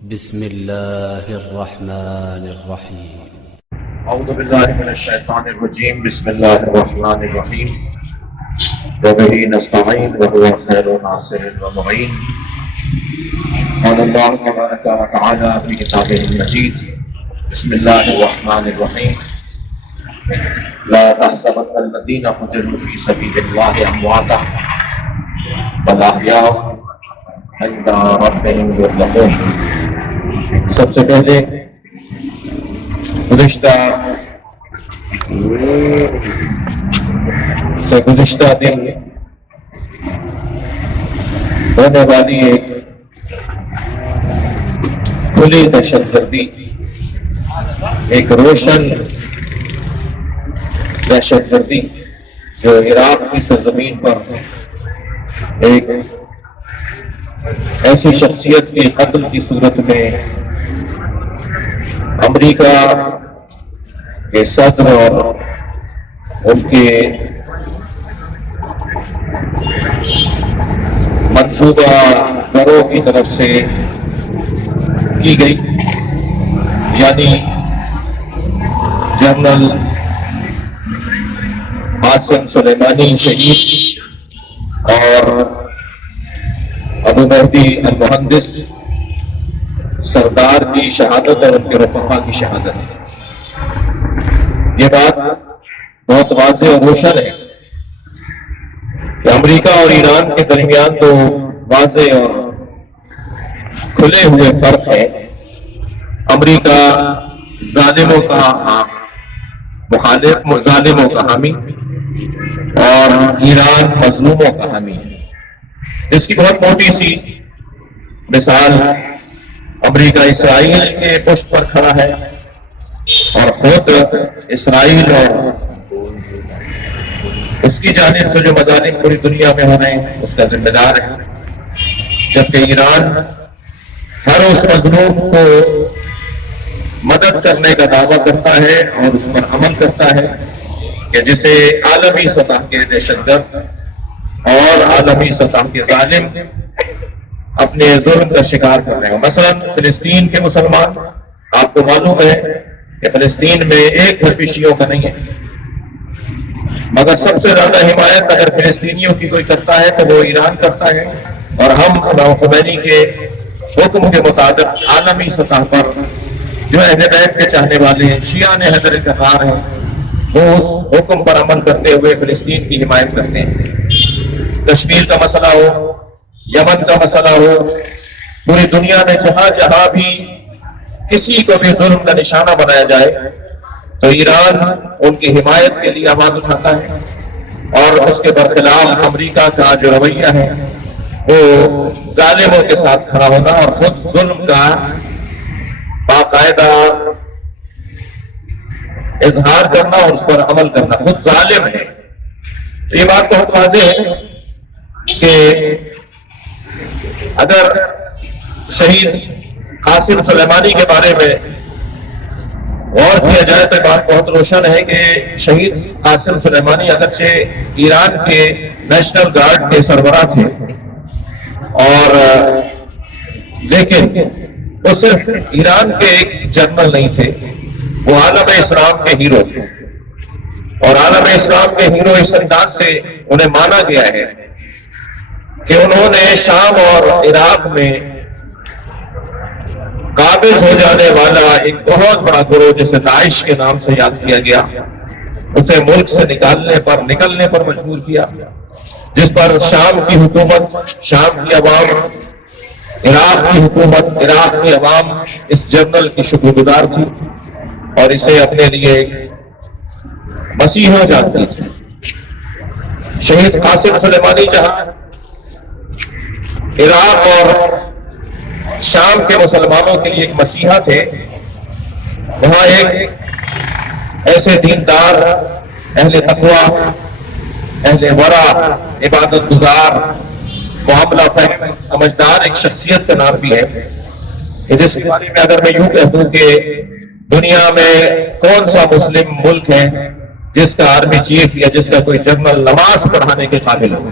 بسم الله الرحمن الرحيم. اعوذ باللہ من الشیطان الرجیم. بسم اللہ الرحمن الرحیم. وبہ نستعین وهو خیر ناصر ومعین. قال اللہ تبارک و تعالی فی کتابہ المجید. بسم اللہ الرحمن الرحیم. لا تحسبن الذین قتلوا فی سبیل اللہ امواتا بل احیاء عند ربهم یرزقون. سب سے پہلے گزشتہ دن ہونے والی ایک کھلی دہشت گردی، ایک روشن دہشت گردی جو عراق کی سرزمین پر ایک ایسی شخصیت کے قتل کی صورت میں امریکہ کے صدر اور ان کے منصوبہ گروہ کی طرف سے کی گئی، یعنی جنرل قاسم سلیمانی شہید اور ابو مہدی المہندس سردار کی شہادت اور ان کے رفقا کی شہادت. یہ بات بہت واضح اور روشن ہے کہ امریکہ اور ایران کے درمیان تو واضح اور کھلے ہوئے فرق ہے. امریکہ ظالموں کا مخالف، ظالموں کا حامی، اور ایران مظلوموں کا حامی ہے. اس کی بہت موٹی سی مثال امریکہ اسرائیل کے پشت پر کھڑا ہے اور خود اسرائیل اور اس کی جانب سے جو مظالم پوری دنیا میں ہو رہے ہیں اس کا ذمہ دار ہے، جبکہ ایران ہر اس مظلوم کو مدد کرنے کا دعویٰ کرتا ہے اور اس پر عمل کرتا ہے کہ جسے عالمی سطح کے دہشت گرد اور عالمی سطح کے ظالم اپنے ظلم کا شکار کر رہے ہیں. مثلا فلسطین کے مسلمان، آپ کو معلوم ہے کہ فلسطین میں ایک بھی شیعوں کا نہیں ہے، مگر سب سے زیادہ حمایت اگر فلسطینیوں کی کوئی کرتا ہے تو وہ ایران کرتا ہے. اور ہم امام خمینی کے حکم کے مطابق عالمی سطح پر جو اہل بیت کے چاہنے والے شیعہ حیدر کرار ہیں وہ اس حکم پر عمل کرتے ہوئے فلسطین کی حمایت کرتے ہیں. کشمیر کا مسئلہ ہو، یمن کا مسئلہ ہو، پوری دنیا میں جہاں جہاں بھی کسی کو بھی ظلم کا نشانہ بنایا جائے تو ایران ان کی حمایت کے لیے آواز اٹھاتا ہے، اور اس کے برخلاف امریکہ کا جو رویہ ہے وہ ظالموں کے ساتھ کھڑا ہونا اور خود ظلم کا باقاعدہ اظہار کرنا اور اس پر عمل کرنا. خود ظالم ہے. یہ بات بہت واضح ہے کہ اگر شہید قاسم سلیمانی کے بارے میں غور کیا جائے تو بات بہت روشن ہے کہ شہید قاسم سلیمانی اگرچہ ایران کے نیشنل گارڈ کے سربراہ تھے، اور لیکن وہ صرف ایران کے ایک جنرل نہیں تھے، وہ عالم اسلام کے ہیرو تھے. اور عالم اسلام کے ہیرو اس انداز سے انہیں مانا گیا ہے کہ انہوں نے شام اور عراق میں قابض ہو جانے والا ایک بہت بڑا گروہ جسے داعش کے نام سے یاد کیا گیا، اسے ملک سے نکلنے پر مجبور کیا، جس پر شام کی حکومت، شام کی عوام، عراق کی حکومت، عراق کی عوام اس جنرل کی شکر گزار تھی اور اسے اپنے لیے ایک مسیحا جانتی تھی. شہید قاسم سلیمانی جہاں عراق اور شام کے مسلمانوں کے لیے ایک مسیحا تھے، وہاں ایک ایسے دیندار، اہل تقویٰ، اہل ورع، عبادت گزار، معاملہ فہم، سمجھدار ایک شخصیت کا نام بھی ہے کہ جس کے بارے میں اگر میں یوں کہہ دوں کہ دنیا میں کون سا مسلم ملک ہے جس کا آرمی چیف یا جس کا کوئی جنرل نماز پڑھانے کے قابل ہو،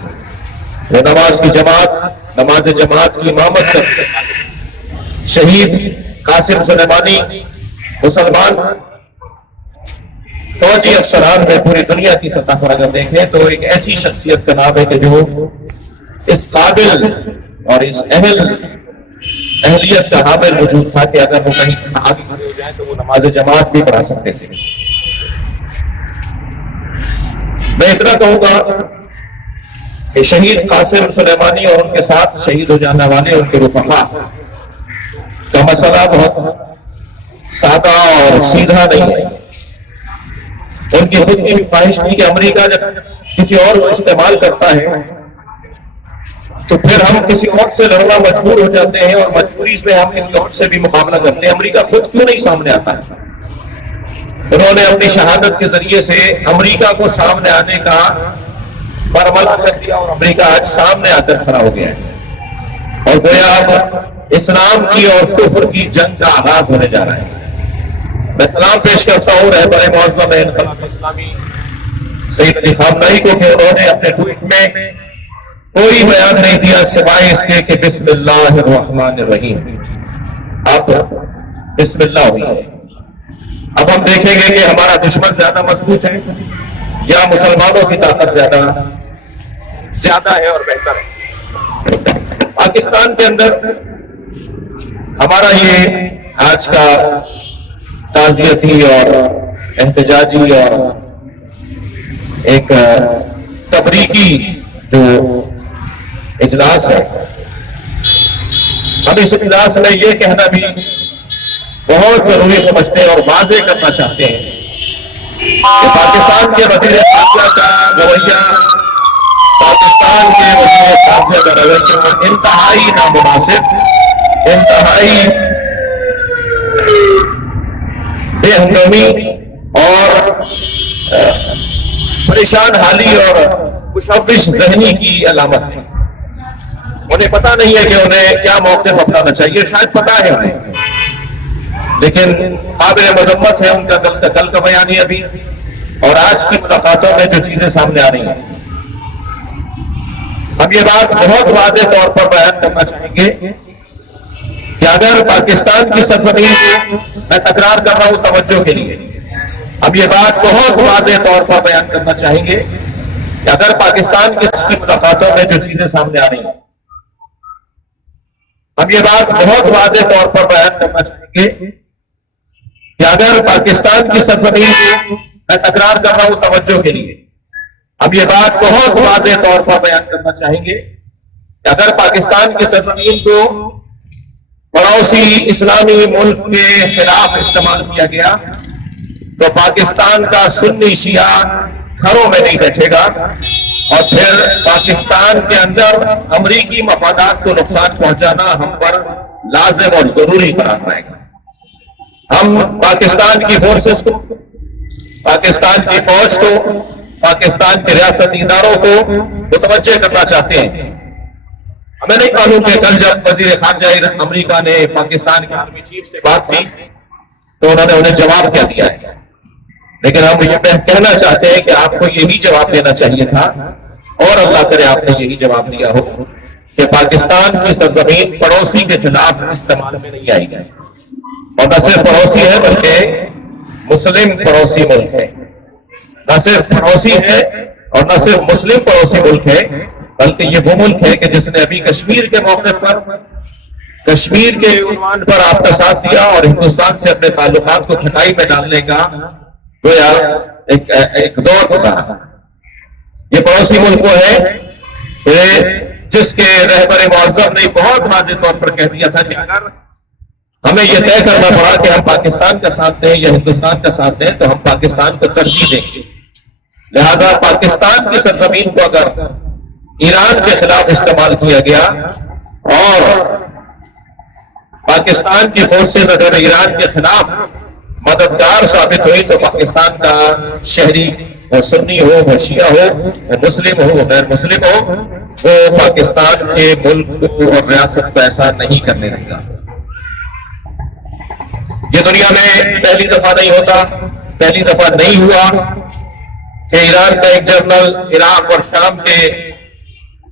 وہ نماز کی جماعت، نماز جماعت کی امامت کرتے ہیں، شہید قاسم سلیمانی مسلمان فوجی افسران میں پوری دنیا کی سطح پر اگر دیکھیں تو ایک ایسی شخصیت کا نام ہے کہ جو اس قابل اور اس اہلیت کا حامل موجود تھا کہ اگر وہ کہیں آگے کھڑے ہو جائیں تو وہ نماز جماعت بھی پڑھا سکتے تھے. میں اتنا کہوں گا کہ شہید قاسم سلیمانی اور ان کے ساتھ شہید ہو جانے والے ان کے رفقا کا مسئلہ بہت سادہ اور سیدھا نہیں ہے. ان کی خود کی خواہش تھی کہ امریکہ جب کسی اور کو استعمال کرتا ہے تو پھر ہم کسی اور سے لڑنا مجبور ہو جاتے ہیں اور مجبوری سے ہم کسی اور سے بھی مقابلہ کرتے ہیں. امریکہ خود کیوں نہیں سامنے آتا ہے؟ انہوں نے اپنی شہادت کے ذریعے سے امریکہ کو سامنے آنے کا برملا کر دیا اور امریکہ آج سامنے آ کر کھڑا ہو گیا ہے اور گویا اب اسلام کی اور کفر کی جنگ کا آغاز ہونے جا رہا ہے. میں سلام پیش کرتا ہوں رہبر معظم انقلاب اسلامی سید علی خامنہئی کو کہ انہوں نے اپنے ٹویٹ میں کوئی بیان نہیں دیا سوائے اس کے کہ بسم اللہ الرحمن الرحیم. اب بسم اللہ ہوئی ہے. اب ہم دیکھیں گے کہ ہمارا دشمن زیادہ مضبوط ہے یا مسلمانوں کی طاقت زیادہ ہے اور بہتر ہے. پاکستان کے اندر ہمارا یہ آج کا تعزیتی اور احتجاجی اور ایک تبریکی جو اجلاس ہے، ہم اس اجلاس میں یہ کہنا بھی بہت ضروری سمجھتے ہیں اور واضح کرنا چاہتے ہیں کہ پاکستان کے وزیر خارجہ کا رویہ انتہائی نامناسب، انتہائی بے ہنگامی اور پریشان حالی اور مشوش ذہنی کی علامت ہے. انہیں پتا نہیں ہے کہ انہیں کیا موقف اپنانا چاہیے. شاید پتا ہے انہیں، لیکن قابل مذمت ہے ان کا کل کا بیان ابھی اور آج کی ملاقاتوں میں جو چیزیں سامنے آ رہی ہیں. ہم یہ بات بہت واضح طور پر بیان کرنا چاہیں گے کہ اگر پاکستان کی سرزمین کو، میں تکرار کر رہا ہوں توجہ کے لیے، ہم یہ بات بہت واضح طور پر بیان کرنا چاہیں گے کہ اگر پاکستان کی ملاقاتوں میں جو چیزیں سامنے آ رہی ہیں، ہم یہ بات بہت واضح طور پر بیان کرنا چاہیں گے کہ اگر پاکستان کی سرزمین کو، میں تکرار کر رہا ہوں توجہ کے لیے، ہم یہ بات بہت واضح طور پر بیان کرنا چاہیں گے کہ اگر پاکستان کی سرزمین کو پڑوسی اسلامی ملک کے خلاف استعمال کیا گیا تو پاکستان کا سنی شیعہ گھروں میں نہیں بیٹھے گا اور پھر پاکستان کے اندر امریکی مفادات کو نقصان پہنچانا ہم پر لازم اور ضروری قرار پائے گا. ہم پاکستان کی فورسز کو، پاکستان کی فوج کو، پاکستان کے ریاستی اداروں کو متوجہ کرنا چاہتے ہیں. ہمیں نہیں معلوم کہ کل جب وزیر خارجہ امریکہ نے پاکستان کے آرمی چیف سے بات کی تو انہوں نے انہیں جواب کیا دیا ہے، لیکن ہم یہ کہنا چاہتے ہیں کہ آپ کو یہی جواب دینا چاہیے تھا اور اللہ کرے آپ نے یہی جواب دیا ہو کہ پاکستان کی سرزمین پڑوسی کے خلاف استعمال میں نہیں آئی ہے. اور نہ صرف پڑوسی ہے بلکہ مسلم پڑوسی ملک ہے. نہ صرف پڑوسی ہے اور نہ صرف مسلم پڑوسی ملک ہے بلکہ یہ وہ ملک ہے کہ جس نے ابھی کشمیر کے موقع پر، کشمیر کے عنوان پر آپ کا ساتھ دیا اور ہندوستان سے اپنے تعلقات کو کھٹائی میں ڈالنے کا گویا ایک دور گزارا. یہ پڑوسی ملک وہ ہے کہ جس کے رہبر معظم نے بہت واضح طور پر کہہ دیا تھا کہ اگر ہمیں یہ طے کرنا پڑا کہ ہم پاکستان کا ساتھ دیں یا ہندوستان کا ساتھ دیں تو ہم پاکستان کو ترجیح دیں گے. لہذا پاکستان کی سرزمین کو اگر ایران کے خلاف استعمال کیا گیا اور پاکستان کی فورسز اگر ایران کے خلاف مددگار ثابت ہوئی تو پاکستان کا شہری، وہ سنی ہو، وہ شیعہ ہو، وہ مسلم ہو، وہ غیر مسلم ہو، وہ پاکستان کے ملک کو اور ریاست کو ایسا نہیں کرنے دے گا. یہ دنیا میں پہلی دفعہ نہیں ہوتا، پہلی دفعہ نہیں ہوا کہ ایران کا ایک جنرل عراق اور شام کے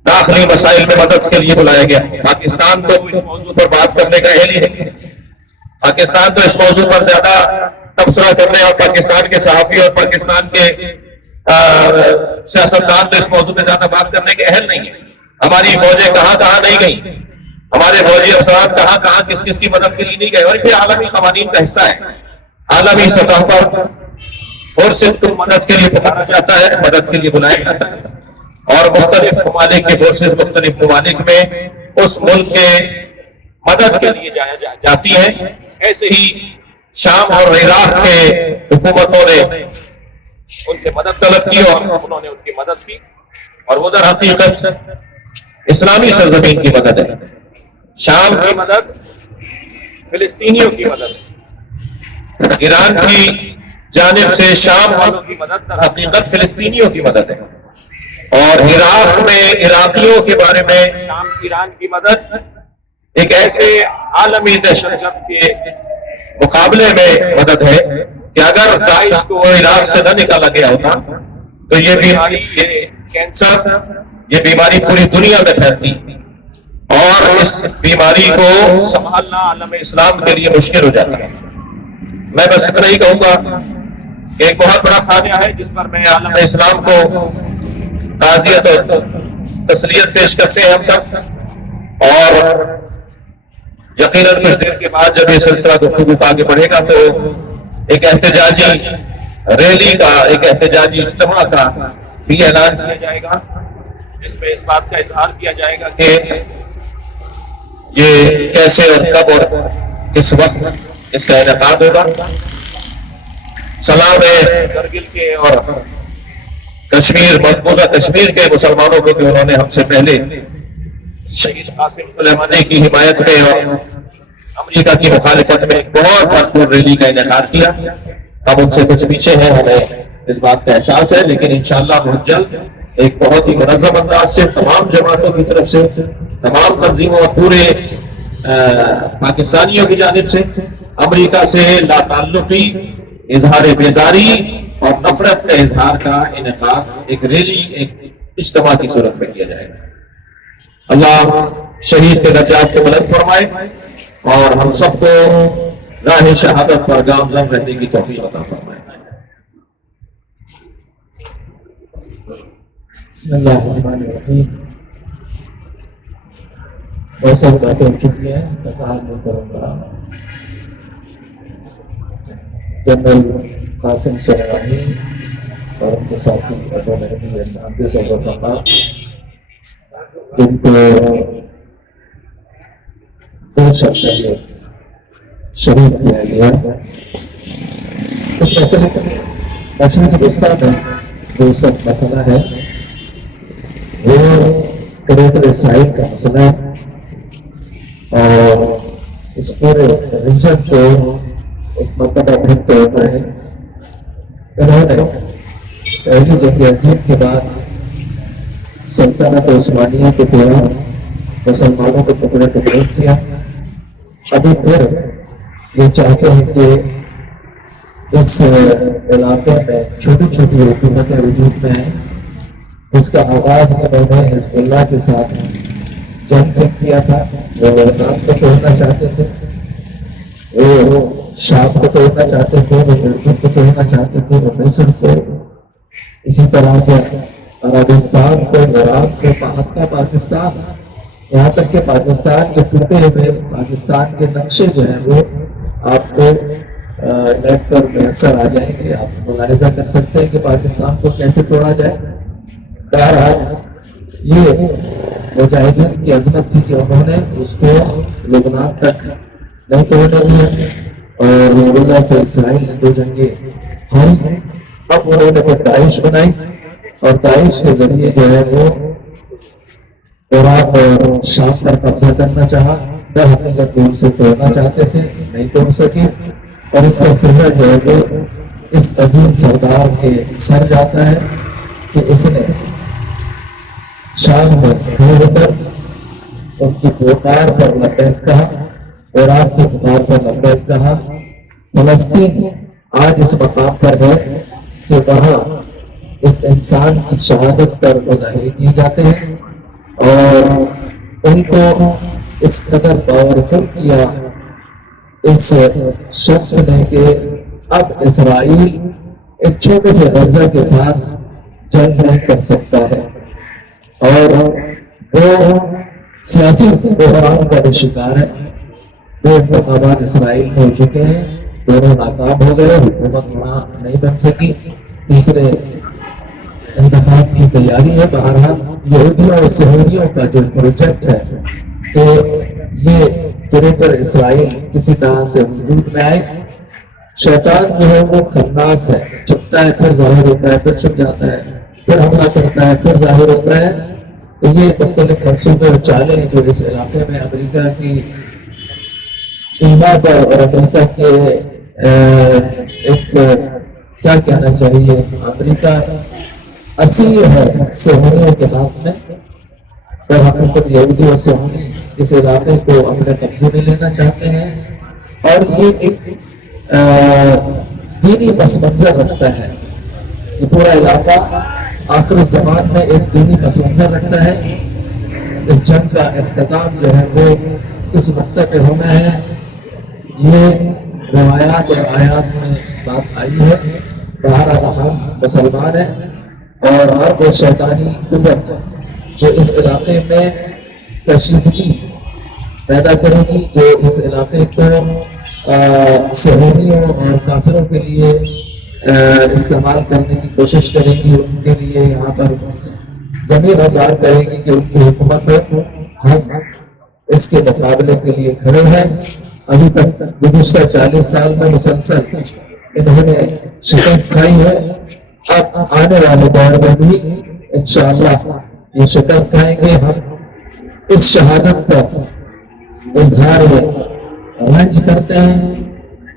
داخلی مسائل میں مدد کے لیے بلایا گیا. پاکستان تو اس موضوع پر بات کرنے کا اہل ہی ہے. پاکستان تو اس موضوع پر زیادہ تبصرہ کرنے اور پاکستان کے صحافی اور پاکستان کے سیاستدان تو اس موضوع پہ زیادہ بات کرنے کے اہل نہیں ہیں. ہماری فوجیں کہاں کہاں نہیں گئیں, ہمارے فوجی افسران کہاں کہاں کس کس کی مدد کے لیے نہیں گئے, اور یہ عالمی قوانین کا حصہ ہے. عالمی سطح پر فورسز کو مدد کے لیے پکارا جاتا ہے, مدد کے لیے بلایا جاتا ہے, اور مختلف ممالک کی فورسز مختلف ممالک میں اس ملک کے مدد کے لیے جاتی ہیں. ایسے ہی شام اور عراق کے حکومتوں نے ان سے مدد طلب کی اور انہوں نے ان کی مدد کی, اور وہ در حقیقت اسلامی سرزمین کی مدد ہے. شام کی مدد فلسطینیوں کی مدد ہے. ایران کی جانب سے شام والوں کی مدد در حقیقت فلسطینیوں کی مدد ہے, اور عراق میں عراقیوں کے بارے میں شام ایران کی مدد ایک ایسے عالمی دہشت گرد کے مقابلے میں مدد ہے کہ اگر داعش کو عراق سے نہ نکالا گیا ہوتا تو یہ بیماری, یہ کینسر, یہ بیماری پوری دنیا میں پھیلتی, اور اس بیماری کو سنبھالنا عالم اسلام کے لیے مشکل ہو جاتا ہے. میں بس اتنا ہی کہوں گا کہ ایک بہت بڑا فاجعہ ہے جس پر میں عالم اسلام کو تعزیت اور تسلیت پیش کرتے ہیں ہم سب, اور یقیناً کچھ دیر کے بعد جب یہ سلسلہ گفتگو کا آگے بڑھے گا تو ایک احتجاجی ریلی کا, ایک احتجاجی اجتماع کا بھی اعلان کیا جائے گا, جس میں اس بات کا اظہار کیا جائے گا کہ یہ کیسے اور کب اور کس وقت اس کا انعقاد ہوگا. سلام ہے کرگل کے اور کشمیر, مقبوضہ کشمیر کے مسلمانوں کو کہ انہوں نے ہم سے پہلے شہید قاسم سلیمانی کی حمایت میں اور امریکہ کی مخالفت میں ایک بہت بھرپور ریلی کا انعقاد کیا. ہم ان سے کچھ پیچھے ہیں, ہمیں اس بات کا احساس ہے, لیکن انشاءاللہ بہت جلد ایک بہت ہی منظم انداز سے تمام جماعتوں کی طرف سے, تمام تنظیموں اور پورے پاکستانیوں کی جانب سے امریکہ سے لا تعلقی, اظہار بیزاری اور نفرت کا اظہار کا انعقاد ایک ریلی, ایک اجتماع کی صورت میں کیا جائے گا. اللہ شہید کے درجات کو بلند فرمائے اور ہم سب کو راہ شہادت پر گامزن رہنے کی توفیق عطا فرمائے. بسم اللہ الرحمن الرحیم. بہت ساری باتیں ہو چکی ہیں, تکرار میں کروں گا. جنرل قاسم سلیمانی اور ان کے ساتھی جن کو 2 شب پہلے شہید کیا گیا, اس مسئلے کا مشرقی ہندوستان میں جو اس وقت مسئلہ ہے وہ کریٹر اسرائیل کا مسئلہ ہے, اور اس پورے ریجن کو ایک مرتبہ پھر طور پر ہے. انہوں نے پہلی جنگ عظیم کے بعد سلطنت عثمانیہ کے دوران مسلمانوں کو ٹکڑے ٹکڑے کیا. ابھی پھر یہ چاہتے ہیں کہ اس علاقے میں چھوٹی چھوٹی حکومتیں وجود میں ہیں, جس کا آغاز انہوں نے حزب اللہ کے ساتھ جنگ سے کیا تھا. وہ لبنان کو توڑنا چاہتے تھے, وہ شام کو توڑنا چاہتے تھے, وہ اردن کو توڑنا چاہتے تھے, وہ مصر کو, اسی طرح سے عربستان کو, عراق کو, حتیٰ پاکستان, یہاں تک کہ پاکستان کے ٹوٹے ہوئے پاکستان کے نقشے جو ہیں وہ آپ کو نیٹ پر میسر آ جائیں گے. آپ ملاحظہ کر سکتے ہیں کہ پاکستان کو کیسے توڑا جائے. بہرحال یہ مجاہدین کی عظمت تھی کہ انہوں نے اس کو لبنان تک نہیں توڑنے دیا, اور حزب اللہ سے اسرائیل نے 2 جنگیں ہاری. اب انہوں نے پھر داعش بنائی, اور داعش کے ذریعے جو ہے وہ عراق اور شام پر قبضہ کرنا چاہا. حقیقت ان سے توڑنا چاہتے تھے, نہیں توڑ سکے, اور اس کا سہرا جو ہے وہ اس عظیم سردار کے سر جاتا ہے کہ اس نے شام میں گھر کر ان کی پکار پر لبیک کہا, عراق کی پکار پر لبیک کہا. فلسطین آج اس مقام پر ہے کہ وہاں اس انسان کی شہادت پر مظاہرے کیے جاتے ہیں, اور ان کو اس قدر پاورفل کیا اس شخص نے کہ اب اسرائیل ایک چھوٹے سے غزہ کے ساتھ جنگ نہیں کر سکتا ہے، اور وہ سیاسی بحران کا بھی شکار ہے۔ دو انتخابات اسرائیل میں ہو چکے ہیں، دونوں ناکام ہو گئے، حکومت وہاں نہیں بن سکی، تیسرے انتخاب کی تیاری ہے۔ بہرحال یہودیوں اور صہیونیوں کا جو پروجیکٹ ہے کہ یہ گریٹر اسرائیل کسی طرح سے وجود میں آئے، شیطان جو ہے وہ خناس ہے، چھپتا ہے پھر ظاہر ہوتا ہے، پھر چھپ جاتا ہے، پھر حملہ کرتا ہے، پھر ظاہر ہوتا ہے۔ تو یہ مختلف منصوبے اور چالیں جو اس علاقے میں امریکہ کی ایما پر اور امریکہ کے ایک کیا کہنا چاہیے، امریکہ اسیر ہے صہیونیوں کے ہاتھ میں، اور حقیقت یہودی اور صہیونی اس علاقے کو اپنے قبضے میں لینا چاہتے ہیں، اور یہ ایک دینی پس منظر رکھتا ہے۔ یہ پورا علاقہ آخر زمان میں ایک دینی پس منظر رکھتا ہے۔ اس جنگ کا اختتام جو ہے وہ کس نقطہ پہ ہونا ہے، یہ روایات اور آیات میں بات آئی ہے۔ بہرحال ہم مسلمان ہیں، اور ہر وہ شیطانی قوت جو اس علاقے میں کشیدگی پیدا کرے گی، جو اس علاقے کو صہیونیوں اور کافروں کے لیے استعمال کرنے کی کوشش کرے گی، ان کے لیے یہاں پر زمین آباد کرے گی کہ ان کی حکومت ہو، ہم اس کے مقابلے کے لیے کھڑے ہیں۔ ابھی تک گزشتہ 40 سال میں مسلسل انہوں نے شکست کھائی ہے، اب آنے والے دور میں بھی انشاءاللہ یہ شکست کھائیں گے۔ ہم اس شہادت پر اظہار رنج کرتے ہیں۔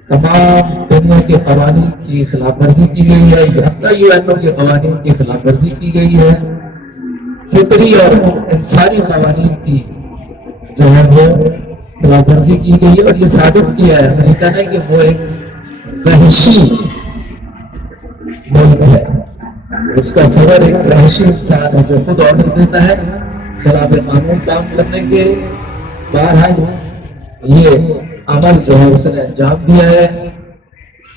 تمام دنیا کے قوانین کی خلاف ورزی کی گئی ہے، حتیٰ UN کے قوانین کی خلاف ورزی کی گئی ہے، فطری اور انسانی قوانین کی جو ہے وہ خلاف ورزی کی گئی ہے، اور یہ ثابت کیا ہے امریکہ نے کہ وہ ایک وحشی ملک ہے، اس کا صدر ایک وحشی انسان ہے جو خود آرڈر دیتا ہے خلاف قانون کام کرنے کے۔ بہرحال یہ عمل جو ہے اس نے انجام دیا ہے،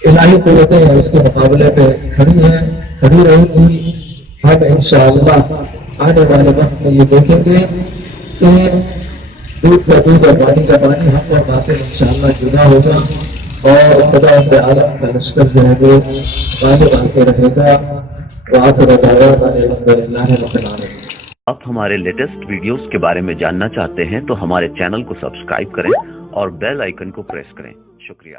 الہی قوتیں اس کے مقابلے پہ کھڑی ہیں، کھڑی رہیں گی۔ ہم انشاءاللہ آنے والے وقت میں یہ دیکھیں گے کہ دودھ کا دودھ اور پانی کا پانی، حق اور باطل انشاءاللہ جدا ہوگا، اور خدا رب عالم کا لشکر جو ہے وہ غالب آ کے رہے گا۔ وآخر دعوانا الحمدللہ رب العالمین۔ آپ ہمارے لیٹسٹ ویڈیوز کے بارے میں جاننا چاہتے ہیں تو ہمارے چینل کو سبسکرائب کریں اور بیل آئیکن کو پریس کریں۔ شکریہ۔